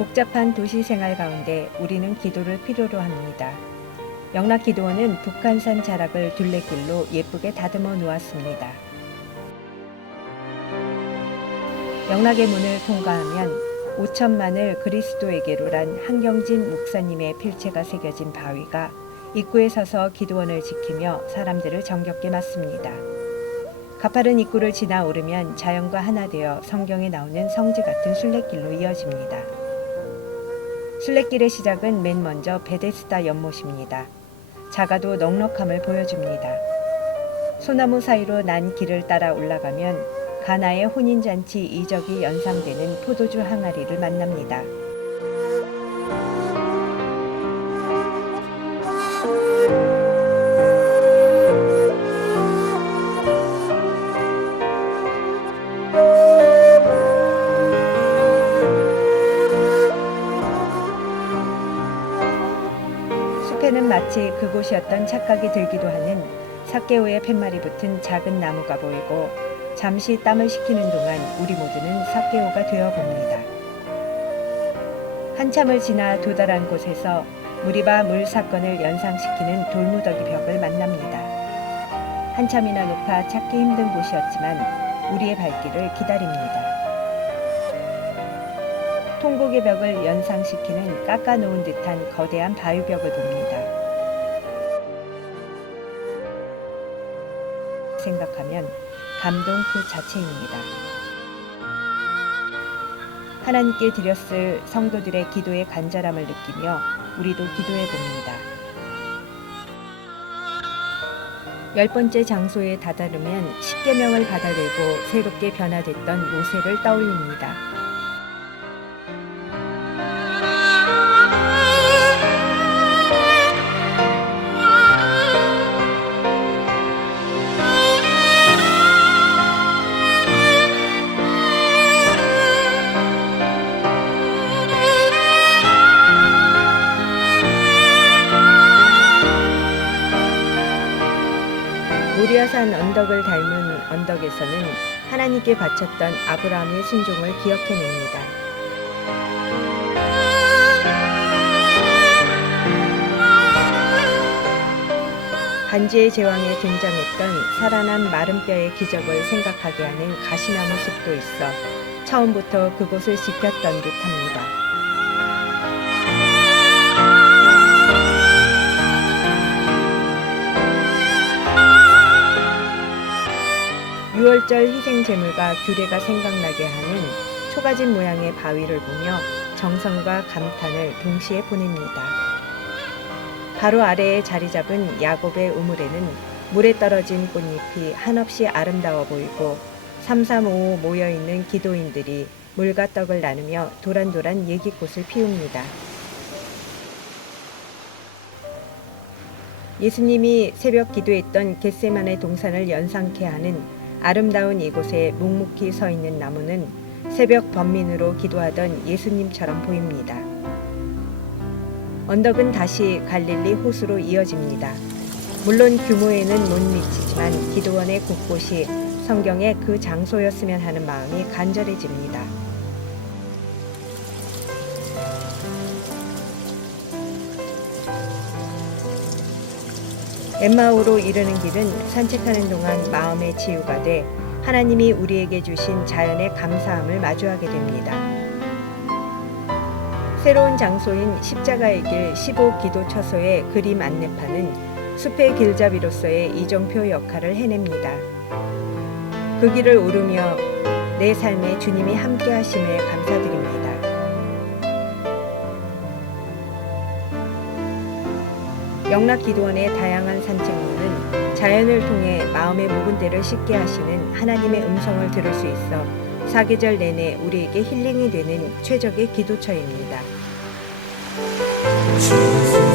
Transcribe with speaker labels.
Speaker 1: 복잡한 도시 생활 가운데 우리는 기도를 필요로 합니다. 영락 기도원은 북한산 자락을 둘레길로 예쁘게 다듬어 놓았습니다. 영락의 문을 통과하면 5천만을 그리스도에게로란 한경진 목사님의 필체가 새겨진 바위가 입구에 서서 기도원을 지키며 사람들을 정겹게 맞습니다. 가파른 입구를 지나 오르면 자연과 하나 되어 성경에 나오는 성지 같은 순례길로 이어집니다. 순례길의 시작은 맨 먼저 베데스다 연못입니다. 작아도 넉넉함을 보여줍니다. 소나무 사이로 난 길을 따라 올라가면 가나의 혼인잔치 이적이 연상되는 포도주 항아리를 만납니다. 숲에는 마치 그곳이었던 착각이 들기도 하는 사케오의 팻말이 붙은 작은 나무가 보이고 잠시 땀을 식히는 동안 우리 모두는 사케오가 되어 봅니다. 한참을 지나 도달한 곳에서 무리바 물 사건을 연상시키는 돌무더기 벽을 만납니다. 한참이나 높아 찾기 힘든 곳이었지만 우리의 발길을 기다립니다. 통곡의 벽을 연상시키는 깎아놓은 듯한 거대한 바위벽을 봅니다. 생각하면 감동 그 자체입니다. 하나님께 드렸을 성도들의 기도의 간절함을 느끼며 우리도 기도해 봅니다. 열 번째 장소에 다다르면 십계명을 받아들고 새롭게 변화됐던 모세를 떠올립니다. 모리아산 언덕을 닮은 언덕에서는 하나님께 바쳤던 아브라함의 순종을 기억해냅니다. 반지의 제왕에 등장했던 살아난 마른 뼈의 기적을 생각하게 하는 가시나무 숲도 있어 처음부터 그곳을 지켰던 듯합니다. 6월절 희생 제물과 규례가 생각나게 하는 초가집 모양의 바위를 보며 정성과 감탄을 동시에 보냅니다. 바로 아래에 자리 잡은 야곱의 우물에는 물에 떨어진 꽃잎이 한없이 아름다워 보이고 삼삼오오 모여 있는 기도인들이 물과 떡을 나누며 도란도란 얘기꽃을 피웁니다. 예수님이 새벽 기도했던 겟세만의 동산을 연상케 하는 아름다운 이곳에 묵묵히 서 있는 나무는 새벽 번민으로 기도하던 예수님처럼 보입니다. 언덕은 다시 갈릴리 호수로 이어집니다. 물론 규모에는 못 미치지만 기도원의 곳곳이 성경의 그 장소였으면 하는 마음이 간절해집니다. 엠마오로 이르는 길은 산책하는 동안 마음의 치유가 돼 하나님이 우리에게 주신 자연의 감사함을 마주하게 됩니다. 새로운 장소인 십자가의 길 15기도 처소의 그림 안내판은 숲의 길잡이로서의 이정표 역할을 해냅니다. 그 길을 오르며 내 삶에 주님이 함께 하심에 감사드립니다. 영락 기도원의 다양한 산책로는 자연을 통해 마음의 묵은 데를 씻게 하시는 하나님의 음성을 들을 수 있어 사계절 내내 우리에게 힐링이 되는 최적의 기도처입니다.
Speaker 2: 주